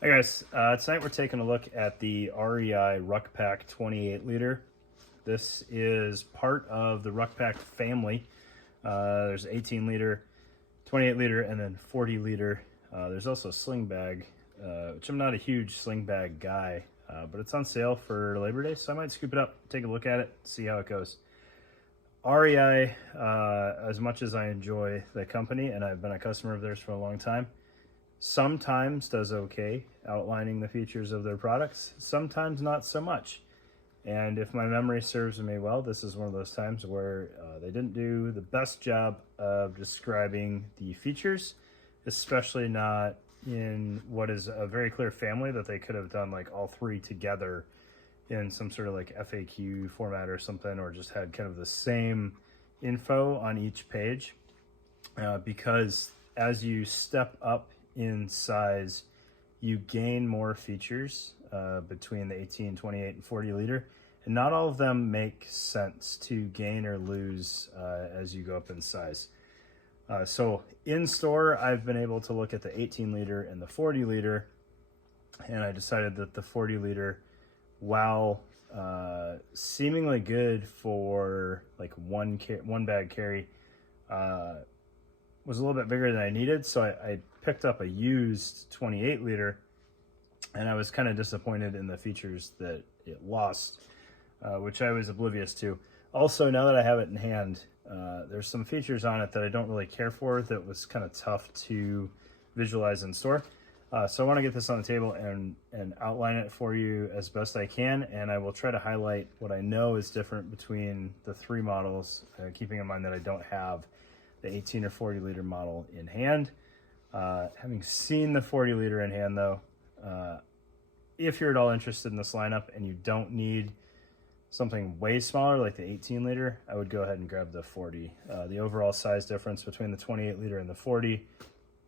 Hi guys, tonight we're taking a look at the REI Ruckpack 28 liter. This is part of the Ruckpack family. There's 18 liter, 28 liter, and then 40 liter. There's also a sling bag, which I'm not a huge sling bag guy, but it's on sale for Labor Day, so I might scoop it up, take a look at it, see how it goes. REI, as much as I enjoy the company, and I've been a customer of theirs for a long time, sometimes does okay outlining the features of their products, sometimes not so much. And if my memory serves me well, this is one of those times where they didn't do the best job of describing the features, especially not in what is a very clear family that they could have done like all three together in some sort of like FAQ format or something, or just had kind of the same info on each page, because as you step up in size, you gain more features between the 18, 28, and 40 liter, and not all of them make sense to gain or lose as you go up in size. So in store, I've been able to look at the 18 liter and the 40 liter, and I decided that the 40 liter, while seemingly good for like one bag carry, was a little bit bigger than I needed. So I picked up a used 28 liter, and I was kind of disappointed in the features that it lost, which I was oblivious to. Also, now that I have it in hand, there's some features on it that I don't really care for that was kind of tough to visualize in store. So I want to get this on the table and outline it for you as best I can, and I will try to highlight what I know is different between the three models, keeping in mind that I don't have the 18 or 40 liter model in hand. Having seen the 40 liter in hand though, if you're at all interested in this lineup and you don't need something way smaller like the 18 liter, I would go ahead and grab the 40. The overall size difference between the 28 liter and the 40,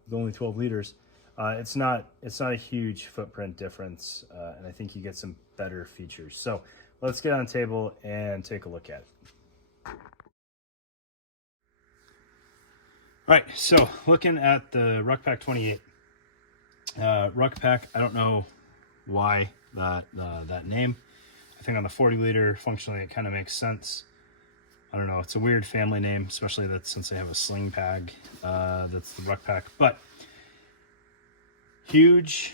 with only 12 liters, it's not a huge footprint difference, and I think you get some better features. So let's get on the table and take a look at it. All right, so looking at the Ruckpack 28. Ruckpack, I don't know why that name. I think on the 40 liter, functionally, it kind of makes sense. I don't know, it's a weird family name, especially that since they have a sling bag, that's the Ruckpack. But huge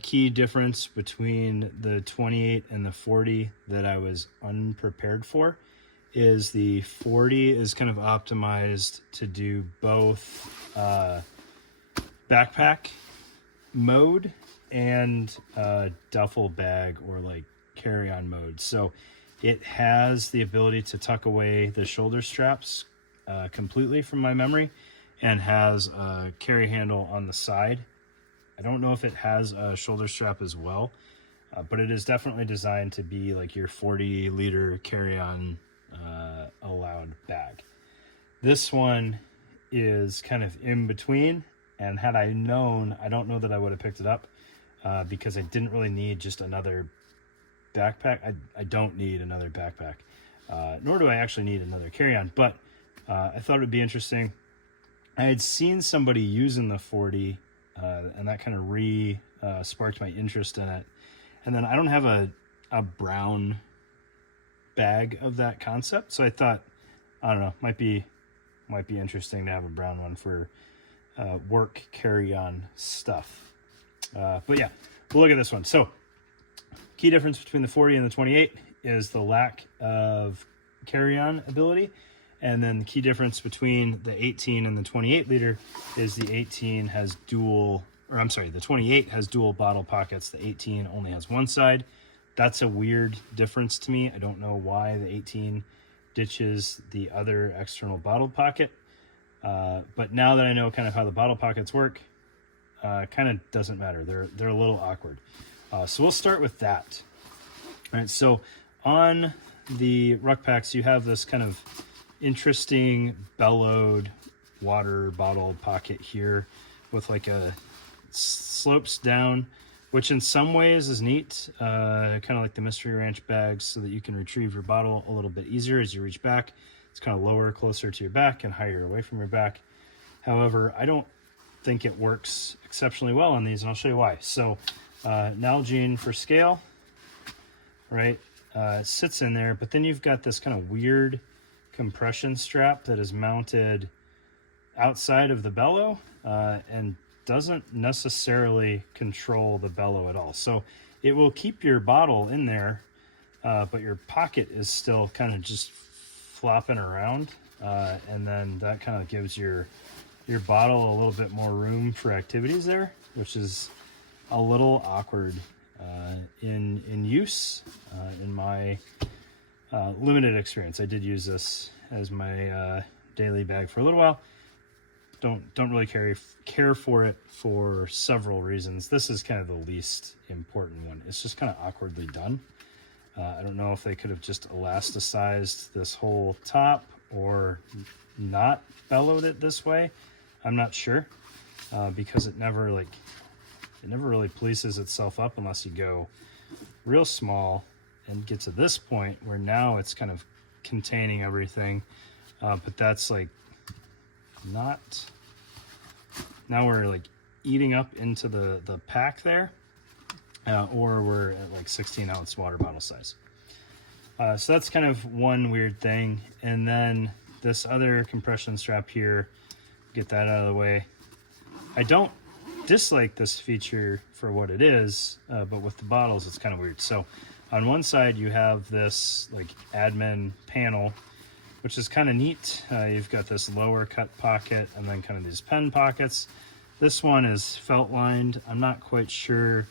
key difference between the 28 and the 40 that I was unprepared for is the 40 is kind of optimized to do both backpack mode and duffel bag or like carry-on mode. So it has the ability to tuck away the shoulder straps completely from my memory, and has a carry handle on the side. I don't know if it has a shoulder strap as well, but it is definitely designed to be like your 40 liter carry-on allowed bag. This one is kind of in between, and had I known, I don't know that I would have picked it up because I didn't really need just another backpack. I don't need another backpack, nor do I actually need another carry-on, but I thought it would be interesting. I had seen somebody using the 40, and that kind of sparked my interest in it. And then I don't have a brown bag of that concept, so I thought, I don't know, might be interesting to have a brown one for work carry-on stuff. But yeah, we'll look at this one. So key difference between the 40 and the 28 is the lack of carry-on ability. And then the key difference between the 18 and the 28 liter is the 18 has the 28 has dual bottle pockets. The 18 only has one side. That's a weird difference to me. I don't know why the 18 ditches the other external bottle pocket. But now that I know kind of how the bottle pockets work, kind of doesn't matter. They're a little awkward. So we'll start with that. All right, so on the Ruckpacks, you have this kind of interesting bellowed water bottle pocket here with like a slopes down, which in some ways is neat, kind of like the Mystery Ranch bags, so that you can retrieve your bottle a little bit easier as you reach back. It's kind of lower, closer to your back, and higher away from your back. However, I don't think it works exceptionally well on these, and I'll show you why. So Nalgene for scale, right? It sits in there, but then you've got this kind of weird compression strap that is mounted outside of the bellow and doesn't necessarily control the bellow at all. So it will keep your bottle in there, but your pocket is still kind of just flopping around, and then that kind of gives your bottle a little bit more room for activities there, which is a little awkward in use. In my limited experience, I did use this as my daily bag for a little while. Don't really care for it for several reasons. This is kind of the least important one. It's just kind of awkwardly done. I don't know if they could have just elasticized this whole top or not bellowed it this way. I'm not sure, because it never really polices itself up unless you go real small and get to this point where now it's kind of containing everything, but that's like not, now we're like eating up into the pack there, or we're at like 16-ounce water bottle size. So that's kind of one weird thing. And then this other compression strap here, get that out of the way. I don't dislike this feature for what it is, but with the bottles it's kind of weird. So on one side you have this like admin panel, which is kind of neat. You've got this lower cut pocket and then kind of these pen pockets. This one is felt lined. I'm not quite sure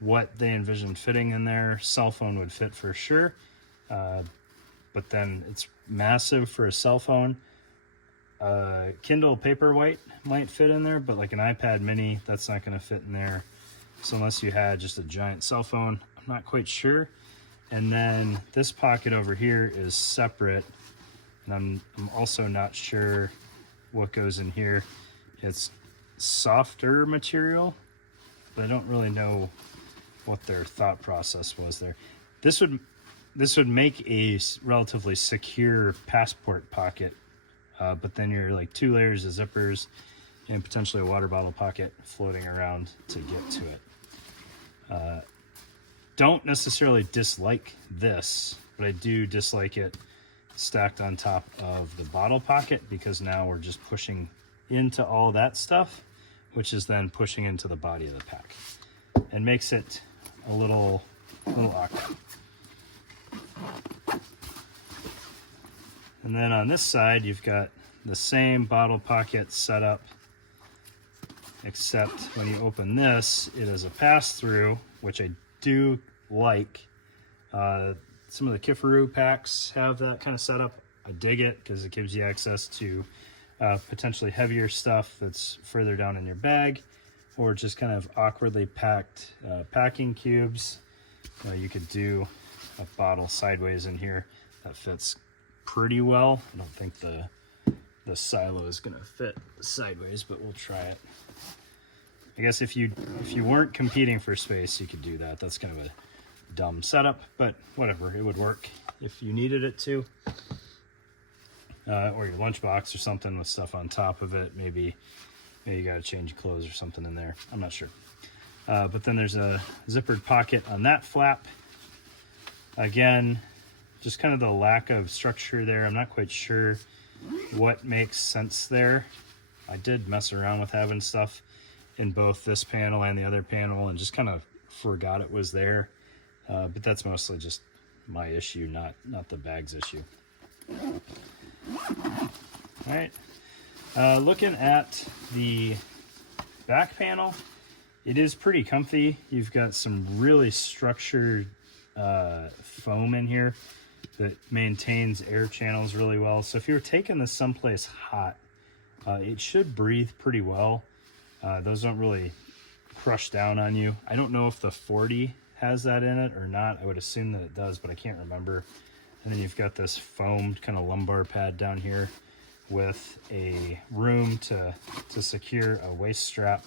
what they envisioned fitting in there. Cell phone would fit for sure, but then it's massive for a cell phone. Kindle Paperwhite might fit in there, but like an iPad mini, that's not going to fit in there. So unless you had just a giant cell phone, I'm not quite sure. And then this pocket over here is separate, and I'm also not sure what goes in here. It's softer material, but I don't really know what their thought process was there. This would make a relatively secure passport pocket, but then you're like 2 layers of zippers and potentially a water bottle pocket floating around to get to it. Don't necessarily dislike this, but I do dislike it stacked on top of the bottle pocket, because now we're just pushing into all that stuff, which is then pushing into the body of the pack and makes it a little awkward. And then on this side, you've got the same bottle pocket set up, except when you open this, it is a pass-through, which I do like. Some of the Kifaru packs have that kind of setup. I dig it because it gives you access to potentially heavier stuff that's further down in your bag, or just kind of awkwardly packed packing cubes. You could do a bottle sideways in here that fits pretty well. I don't think the silo is gonna fit sideways, but we'll try it. I guess if you weren't competing for space, you could do that. That's kind of a dumb setup, but whatever, it would work if you needed it to. Or your lunchbox or something with stuff on top of it. Maybe you gotta change your clothes or something in there. I'm not sure. But then there's a zippered pocket on that flap. Again, just kind of the lack of structure there. I'm not quite sure what makes sense there. I did mess around with having stuff in both this panel and the other panel and just kind of forgot it was there. But that's mostly just my issue, not the bag's issue. All right. Looking at the back panel, it is pretty comfy. You've got some really structured foam in here that maintains air channels really well. So if you're taking this someplace hot, it should breathe pretty well. Those don't really crush down on you. I don't know if the 40 has that in it or not. I would assume that it does, but I can't remember. And then you've got this foamed kind of lumbar pad down here with a room to secure a waist strap,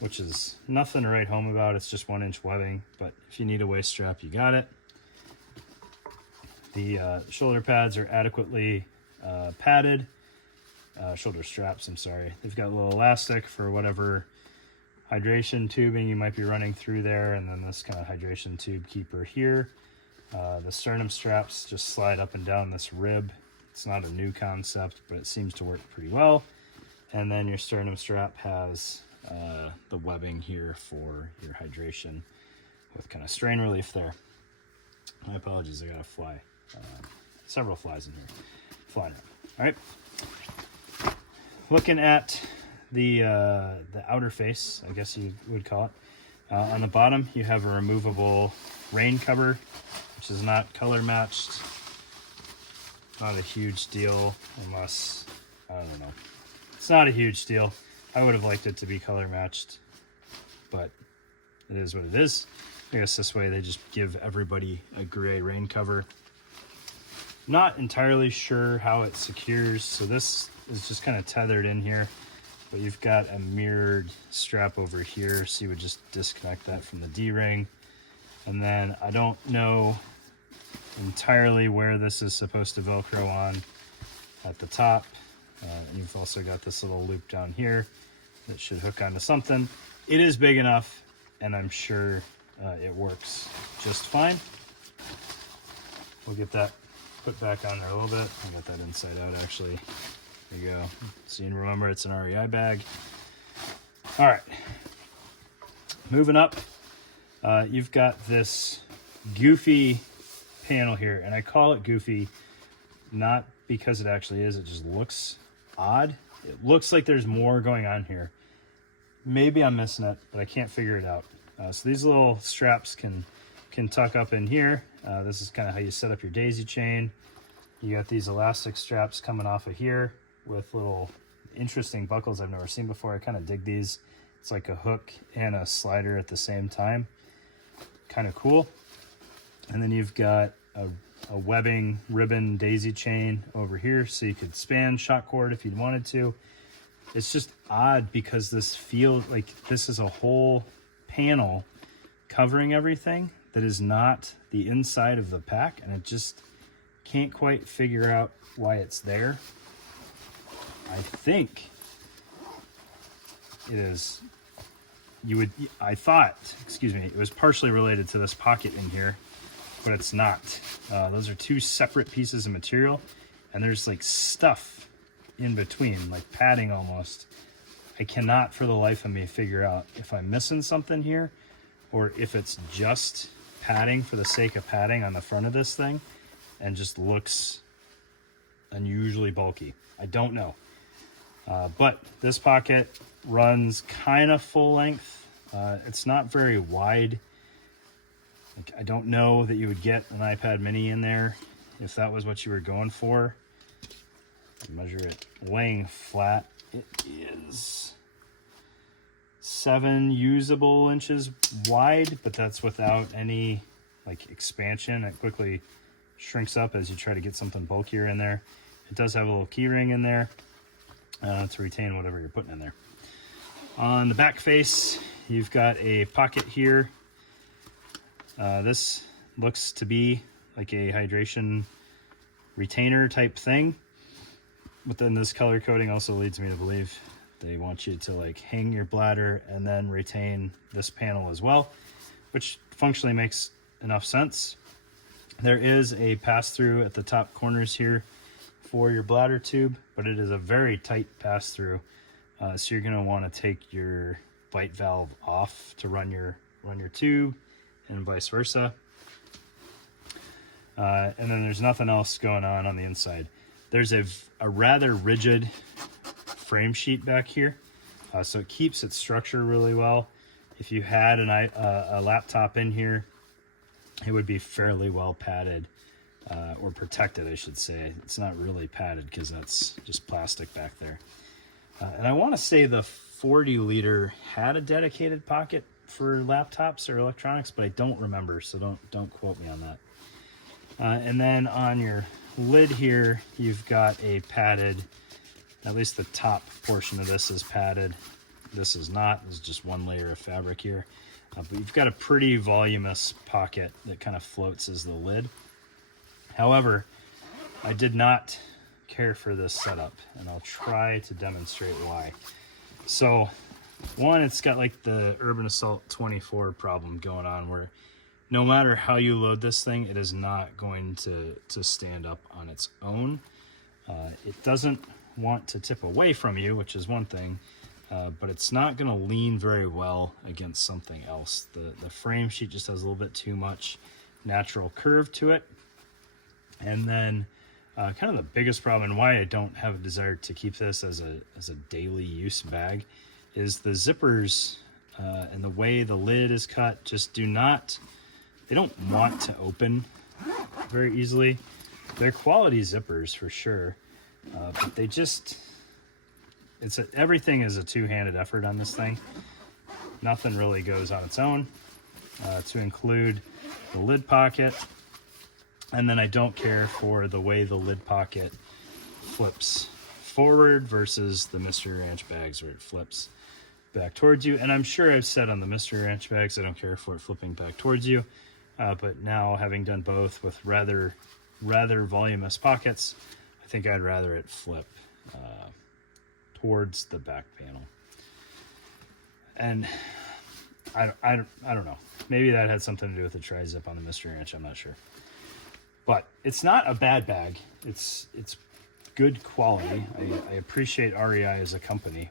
which is nothing to write home about. It's just 1-inch webbing, but if you need a waist strap, you got it. The shoulder pads are adequately padded. shoulder straps, I'm sorry. They've got a little elastic for whatever hydration tubing you might be running through there, and then this kind of hydration tube keeper here. The sternum straps just slide up and down this rib. It's not a new concept, but it seems to work pretty well. And then your sternum strap has the webbing here for your hydration with kind of strain relief there. My apologies, I got a fly. Several flies in here flying around. All right. Looking at the outer face, I guess you would call it. On the bottom, you have a removable rain cover, which is not color matched. Not a huge deal unless, I don't know. It's not a huge deal. I would have liked it to be color matched, but it is what it is. I guess this way they just give everybody a gray rain cover. Not entirely sure how it secures, so this is just kind of tethered in here, but you've got a mirrored strap over here, so you would just disconnect that from the D-ring. And then I don't know entirely where this is supposed to Velcro on at the top. And you've also got this little loop down here that should hook onto something. It is big enough, and I'm sure it works just fine. We'll get that put back on there a little bit. I got that inside out actually. There you go. So you can remember it's an REI bag. All right. Moving up, you've got this goofy panel here, and I call it goofy not because it actually is, it just looks odd. It looks like there's more going on here. Maybe I'm missing it, but I can't figure it out. So these little straps can tuck up in here. This is kind of how you set up your daisy chain. You got these elastic straps coming off of here with little interesting buckles I've never seen before. I kind of dig these. It's like a hook and a slider at the same time. Kind of cool. And then you've got a webbing ribbon daisy chain over here, so you could span shock cord if you wanted to. It's just odd because this feels like this is a whole panel covering everything that is not the inside of the pack, and it just can't quite figure out why it's there. I think it is, I thought, it was partially related to this pocket in here, but it's not. Those are two separate pieces of material, and there's like stuff in between, like padding almost. I cannot for the life of me figure out if I'm missing something here or if it's just padding for the sake of padding on the front of this thing and just looks unusually bulky. I don't know. But this pocket runs kind of full length. It's not very wide. I don't know that you would get an iPad mini in there if that was what you were going for. Measure it laying flat. It is 7 usable inches wide, but that's without any like expansion. It quickly shrinks up as you try to get something bulkier in there. It does have a little key ring in there to retain whatever you're putting in there. On the back face, you've got a pocket here. This looks to be like a hydration retainer type thing, but then this color coding also leads me to believe they want you to like hang your bladder and then retain this panel as well, which functionally makes enough sense. There is a pass-through at the top corners here for your bladder tube, but it is a very tight pass-through, so you're going to want to take your bite valve off to run your tube, and vice versa. And then there's nothing else going on the inside. There's a rather rigid frame sheet back here, so it keeps its structure really well. If you had a laptop in here, it would be fairly well padded, or protected, I should say. It's not really padded because that's just plastic back there. And I want to say the 40 liter had a dedicated pocket for laptops or electronics, but I don't remember, so don't quote me on that. And then on your lid here, you've got a padded, at least the top portion of this is padded. This is not. There's just one layer of fabric here. But you've got a pretty voluminous pocket that kind of floats as the lid. However, I did not care for this setup, and I'll try to demonstrate why. So, one, it's got like the Urban Assault 24 problem going on, where no matter how you load this thing, it is not going to stand up on its own. It doesn't want to tip away from you, which is one thing, but it's not going to lean very well against something else. The frame sheet just has a little bit too much natural curve to it. And then kind of the biggest problem, and why I don't have a desire to keep this as a daily use bag, is the zippers and the way the lid is cut just they don't want to open very easily. They're quality zippers for sure, but they just, everything is a two-handed effort on this thing. Nothing really goes on its own, to include the lid pocket. And then I don't care for the way the lid pocket flips forward versus the Mr. Ranch bags where it flips back towards you. And I'm sure I've said on the Mr. Ranch bags, I don't care for it flipping back towards you. But now, having done both with rather voluminous pockets, I think I'd rather it flip towards the back panel. And I don't know. Maybe that had something to do with the tri-zip on the Mr. Ranch. I'm not sure. But it's not a bad bag. It's good quality. I appreciate REI as a company.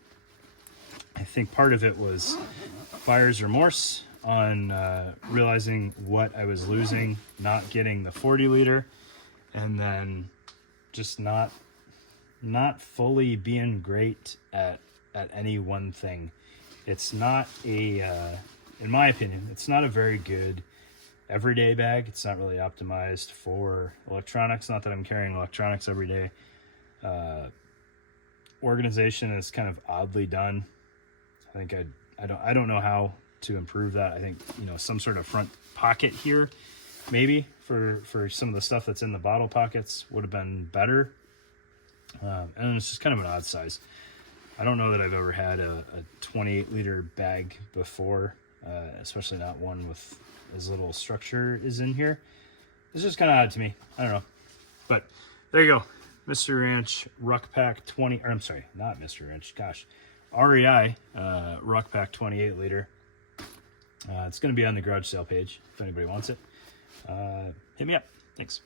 I think part of it was buyer's remorse on realizing what I was losing, not getting the 40 liter, and then just not fully being great at any one thing. It's not in my opinion, it's not a very good everyday bag. It's not really optimized for electronics. Not that I'm carrying electronics every day. Organization is kind of oddly done. I think I don't know how to improve that. I think, some sort of front pocket here, maybe for some of the stuff that's in the bottle pockets would have been better. And it's just kind of an odd size. I don't know that I've ever had a 28 liter bag before, especially not one with as little structure is in here. It's just kind of odd to me. I don't know. But there you go. Mr. Ranch Ruckpack 20, or I'm sorry, not Mr. Ranch, gosh. REI Ruckpack 28 liter. It's going to be on the garage sale page if anybody wants it. Hit me up. Thanks.